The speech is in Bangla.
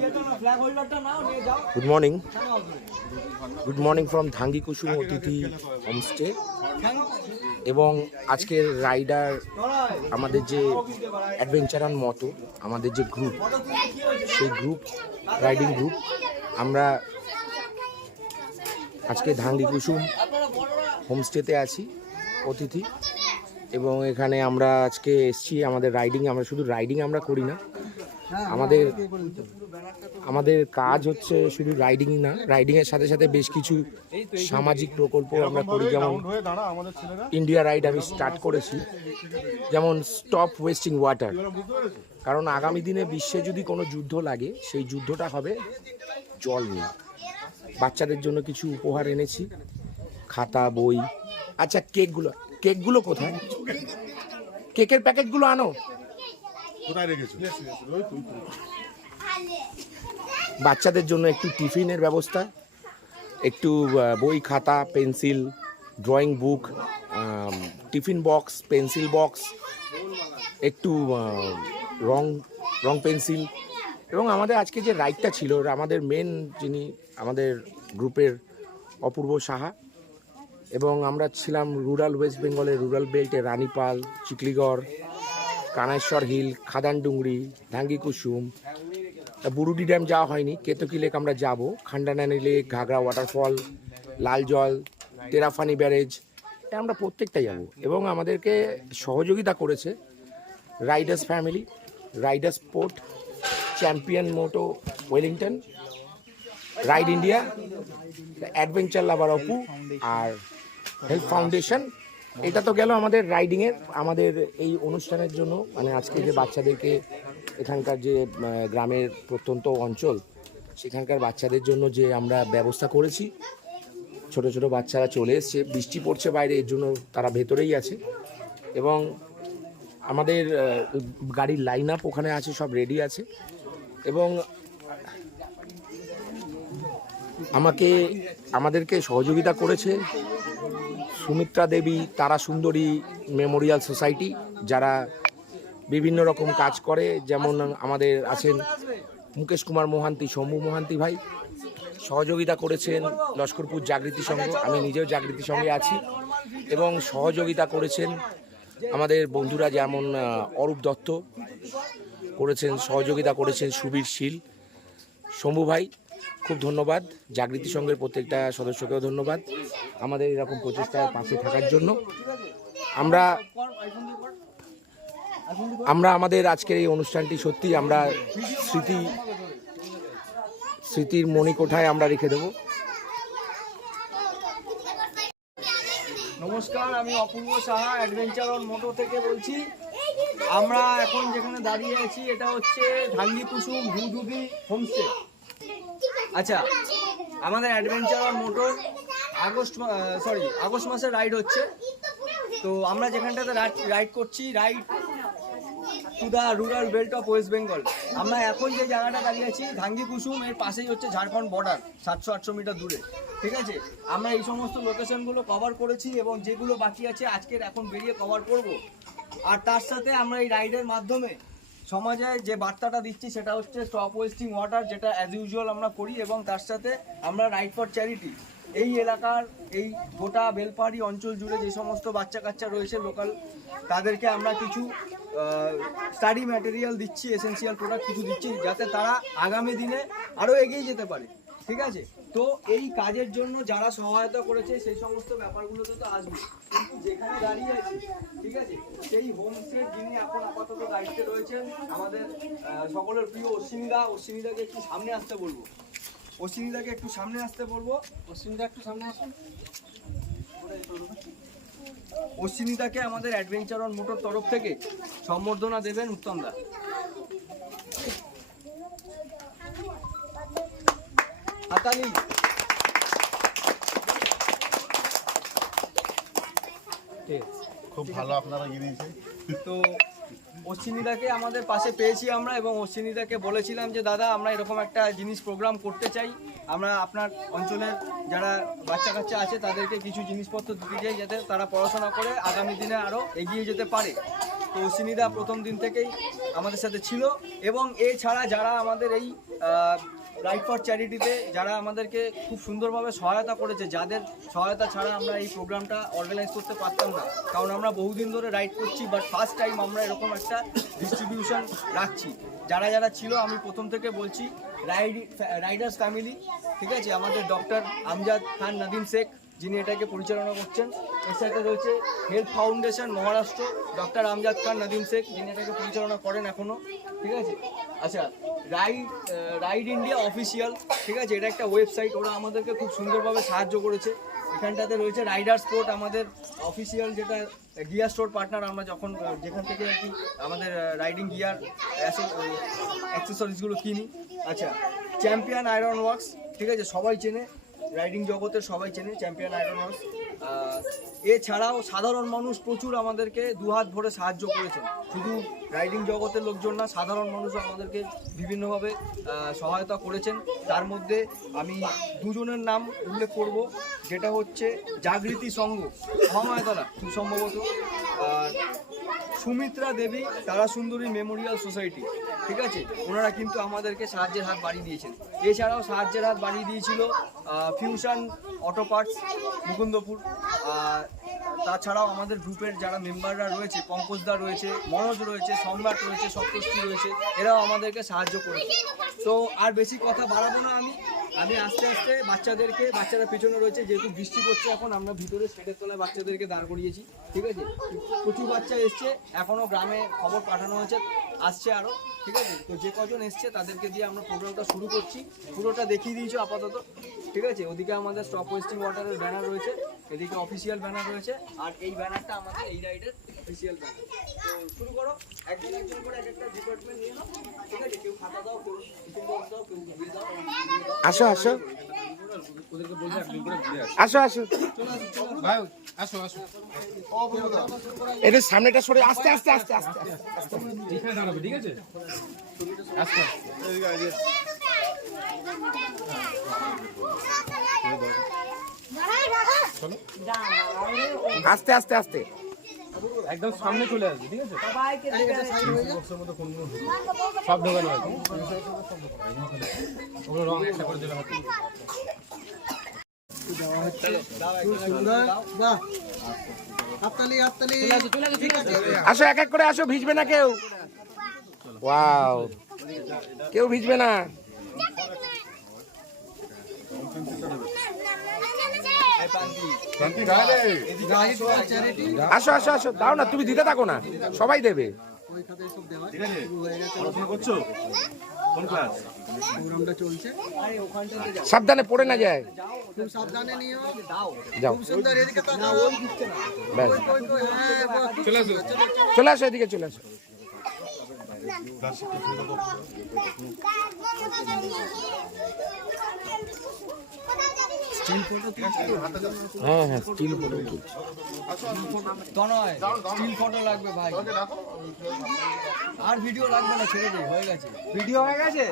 Good morning. Good morning from Dhangi Kusum অতিথি হোমস্টে এবং আজকের রাইডার আমাদের যে অ্যাডভেঞ্চার অন মতো আমাদের যে গ্রুপ সেই গ্রুপ রাইডিং গ্রুপ আমরা আজকে ধাঙ্গি কুসুম হোমস্টেতে আছি অতিথি এবং এখানে আমরা আজকে এসেছি আমাদের রাইডিং আমরা শুধু রাইডিং আমরা করি না আমাদের কাজ হচ্ছে শুধু রাইডিং না রাইডিংয়ের সাথে সাথে বেশ কিছু সামাজিক প্রকল্প আমরা করি যেমন ইন্ডিয়া রাইড আমি স্টার্ট করেছি যেমন স্টপ ওয়েস্টিং ওয়াটার কারণ আগামী দিনে বিশ্বে যদি কোনো যুদ্ধ লাগে সেই যুদ্ধটা হবে জল নিয়ে বাচ্চাদের জন্য কিছু উপহার এনেছি খাতা বই আচ্ছা কেকগুলো কোথায় কেকের প্যাকেটগুলো আনো বাচ্চাদের জন্য একটু টিফিনের ব্যবস্থা একটু বই খাতা pencil drawing book tiffin box pencil box একটু রং পেন্সিল এবং আমাদের আজকে যে রাইডটা ছিল আমাদের মেন যিনি আমাদের গ্রুপের অপূর্ব সাহা এবং আমরা ছিলাম রুরাল ওয়েস্ট বেঙ্গলের রুরাল বেল্টে রানীপাল চিকলিগড় কানাইশ্বর হিল খাদানডুংরি ধাঙ্গি কুসুম বুরুডি ড্যাম যাওয়া হয়নি কেতকি লেক আমরা যাব খান্ডানানি লেক ঘাগড়া ওয়াটারফল লাল জল তেরাফানি ব্যারেজ আমরা প্রত্যেকটাই যাব এবং আমাদেরকে সহযোগিতা করেছে riders family riders sport champion moto wellington ride India adventure lover Apu আর হেলথ ফাউন্ডেশন এটা তো গেল আমাদের রাইডিংয়ের আমাদের এই অনুষ্ঠানের জন্য মানে আজকে যে বাচ্চাদেরকে এখানকার যে গ্রামের প্রত্যন্ত অঞ্চল সেখানকার বাচ্চাদের জন্য যে আমরা ব্যবস্থা করেছি ছোট ছোট বাচ্চারা চলে এসছে বৃষ্টি পড়ছে বাইরে এর জন্য তারা ভেতরেই আছে এবং আমাদের গাড়ির লাইন আপ ওখানে আছে সব রেডি আছে এবং আমাদেরকে সহযোগিতা করেছে সুমিত্রা দেবী তারা সুন্দরী মেমোরিয়াল সোসাইটি যারা বিভিন্ন রকম কাজ করে যেমন আমাদের আছেন মুকেশ কুমার মোহান্তি শম্ভু মোহান্তি ভাই সহযোগিতা করেছেন লস্করপুর জাগৃতি সংঘ আমি নিজেও জাগৃতি সঙ্গে আছি এবং সহযোগিতা করেছেন আমাদের বন্ধুরা যেমন অরূপ দত্ত করেছেন সহযোগিতা করেছেন সুবীর শীল শম্ভু ভাই খুব ধন্যবাদ জাগৃতি সংঘের প্রত্যেকটা সদস্যকেও ধন্যবাদ আমাদের এরকম প্রচেষ্টার পাশে থাকার জন্য আমরা আমাদের আজকের এই অনুষ্ঠানটি সত্যি আমরা স্মৃতির মণিকোঠায় আমরা রেখে দেব নমস্কার আমি অপূর্ব সাহা অ্যাডভেঞ্চার অন মোটো থেকে বলছি আমরা এখন যেখানে দাঁড়িয়ে আছি এটা হচ্ছে ধাঙ্গি কুসুম ভুজুবি হোমস্টে আচ্ছা আমাদের অ্যাডভেঞ্চার অন মোটো আগস্ট মাসে রাইড হচ্ছে তো আমরা যেখানটাতে রাইড করছি ride to the rural belt of West Bengal আমরা এখন যে জায়গাটা দাঁড়িয়ে আছি ধাঙ্গি কুসুম এর পাশেই হচ্ছে ঝাড়খণ্ড বর্ডার 700-800 মিটার দূরে ঠিক আছে আমরা এই সমস্ত লোকেশনগুলো কভার করেছি এবং যেগুলো বাকি আছে আজকের এখন বেরিয়ে কভার করব আর তার সাথে আমরা এই রাইডের মাধ্যমে সমাজে যে বার্তাটা দিচ্ছি সেটা হচ্ছে স্টপ ওয়েস্টিং ওয়াটার যেটা অ্যাজ ইউজুয়াল আমরা করি এবং তার সাথে আমরা রাইড ফর চ্যারিটি এই এলাকার এই গোটা বেলপাহাড়ি অঞ্চল জুড়ে যে সমস্ত বাচ্চা কাচ্চা রয়েছে লোকাল তাদেরকে আমরা কিছু স্টাডি ম্যাটেরিয়াল দিচ্ছি এসেন্সিয়াল প্রোডাক্ট কিছু দিচ্ছি যাতে তারা আগামী দিনে আরও এগিয়ে যেতে পারে ঠিক আছে তো এই কাজের জন্য যারা সহায়তা করেছে সেই সমস্ত ব্যাপারগুলোতে তো আসবে কিন্তু যেখানে দাঁড়িয়ে আছি ঠিক আছে সেই হোমস্টের যিনি এখন আপাতত দায়িত্বে রয়েছেন আমাদের সকলের প্রিয় অশ্বিনীদাকে একটু সামনে আসতে বলবো অশ্বিনীদাকে একটু সামনে আসতে বলবো অশ্বিনীদা একটু সামনে আসুন অশ্বিনীদাকে আমাদের অ্যাডভেঞ্চার অন মোটর তরফ থেকে সম্বর্ধনা দেবেন উত্তমদা হাতালি খুব ভালো আপনারা গিয়েছে তো অশ্বিনীদাকে আমাদের পাশে পেয়েছি আমরা এবং অশ্বিনীদাকে বলেছিলাম যে দাদা আমরা এরকম একটা জিনিস প্রোগ্রাম করতে চাই আমরা আপনার অঞ্চলের যারা বাচ্চা কাচ্চা আছে তাদেরকে কিছু জিনিসপত্র দিতে চাই যাতে তারা পড়াশোনা করে আগামী দিনে আরও এগিয়ে যেতে পারে তো অশ্বিনীদা প্রথম দিন থেকেই আমাদের সাথে ছিল, এবং এছাড়া যারা আমাদের এই রাইড ফর চ্যারিটিতে যারা আমাদেরকে খুব সুন্দরভাবে সহায়তা করেছে, যাদের সহায়তা ছাড়া আমরা এই প্রোগ্রামটা অর্গানাইজ করতে পারতাম না, কারণ আমরা বহুদিন ধরে রাইড করছি, বাট ফার্স্ট টাইম আমরা এরকম একটা ডিস্ট্রিবিউশন রাখছি। যারা যারা ছিল আমি প্রথম থেকে বলছি, রাইডার্স ফ্যামিলি, ঠিক আছে, আমাদের ডক্টর আমজাদ খান নাদিম শেখ যিনি এটাকে পরিচালনা করছেন, এর সাথে রয়েছে health foundation Maharashtra, doctor Amjad Khan Nadim Sheikh যিনি এটাকে পরিচালনা করেন এখনও, ঠিক আছে। আচ্ছা, রাইড ইন্ডিয়া অফিসিয়াল, ঠিক আছে, এটা একটা ওয়েবসাইট, ওরা আমাদেরকে খুব সুন্দরভাবে সাহায্য করেছে। এখানটাতে রয়েছে রাইডার স্পোর্ট, আমাদের অফিসিয়াল যেটা গিয়ার স্টোর পার্টনার, আমরা যখন যেখান থেকে আর কি আমাদের রাইডিং গিয়ার অ্যাক্সেসরিজগুলো কিনি। আচ্ছা, চ্যাম্পিয়ন আয়রন ওয়ার্কস, ঠিক আছে, সবাই চেনে, রাইডিং জগতের সবাই চেনে চ্যাম্পিয়ন আয়রন ওয়ার্কস। এছাড়াও সাধারণ মানুষ প্রচুর আমাদেরকে দুহাত ভরে সাহায্য করেছেন, শুধু রাইডিং জগতের লোকজন না, সাধারণ মানুষও আমাদেরকে বিভিন্নভাবে সহায়তা করেছেন। তার মধ্যে আমি দুজনের নাম উল্লেখ করব, যেটা হচ্ছে জাগৃতি সংঘ মহামায়াতলা খুব সম্ভবত, আর সুমিত্রা দেবী তারাসুন্দরী মেমোরিয়াল সোসাইটি, ঠিক আছে, ওনারা কিন্তু আমাদেরকে সাহায্যের হাত বাড়িয়ে দিয়েছেন। এছাড়াও সাহায্যের হাত বাড়িয়ে দিয়েছিল ফিউশন অটো পার্টস মুকুন্দপুর, তাছাড়াও আমাদের গ্রুপের যারা মেম্বাররা রয়েছে, পঙ্কজদা রয়েছে, মনোজ রয়েছে, সম্রাট রয়েছে, সপ্তর্ষি রয়েছে, এরাও আমাদেরকে সাহায্য করেছে। তো আর বেশি কথা বাড়াবো না, আমি আস্তে আস্তে বাচ্চারা পেছনে রয়েছে, যেহেতু বৃষ্টি পড়ছে এখন, আমরা ভিতরে শেডের তলায় বাচ্চাদেরকে দাঁড় করিয়েছি, ঠিক আছে, প্রচুর বাচ্চা এসছে, এখনও গ্রামে খবর পাঠানো হয়েছে, আসছে আরও, ঠিক আছে। তো যে কজন এসছে তাদেরকে দিয়ে আমরা প্রোগ্রামটা শুরু করছি, পুরোটা দেখিয়ে দিয়েছি আপাতত, ঠিক আছে। ওদিকে আমাদের স্টপ ওয়েস্টিং ওয়াটারের ব্যানার রয়েছে, এদিকে অফিসিয়াল ব্যানার রয়েছে, আর এই ব্যানারটা আমাদের এই রাইডের অফিসিয়াল ব্যানার। তো শুরু করো, একজন করে এক একটা ডিপার্টমেন্ট নিয়ে নাও, ঠিক আছে, কেউ খাতা দাও, কেউ টিফিন বক্স দাও, কেউ ঘুরিয়ে দাও। আসো আসো আসো আসো ভাই আসো আসো। এদের সামনেটা সরে আস্তে আস্তে আস্তে আস্তে এখানে দাঁড়াবে, ঠিক আছে? আচ্ছা এদিকে আগে আস্তে আস্তে আস্তে একদম সামনে চলে আসবে, ঠিক আছে? বক্সের মধ্যে কোনগুলো সব ঢোকানো হয়, ওগুলো রং একটা করে দিলে হবে। আসো, এক এক করে আসো, ভিজবে না কেউ। ওয়াও, কেউ ভিজবে না। আসো আসো আসো, দাও না, তুমি দিতে থাকো না, সবাই দেবে। করছো কোন ক্লাস? প্রোগ্রামটা চলছে, সাবধানে পড়ে না যায়, খুব সাবধানে নিও। যাও খুব সুন্দর, এদিকে তাকাও। ব্যাস, কই কই, হ্যাঁ, বাহ, চলে আসো। চলে আসো, এদিকে চলে আসো। হ্যাঁ হ্যাঁ, স্টিল ফটো তুলছি। তনয়, স্টিল ফটো লাগবে ভাই, আর ভিডিও লাগবে না, ছেড়ে দিই, হয়ে গেছে, ভিডিও হয়ে গেছে।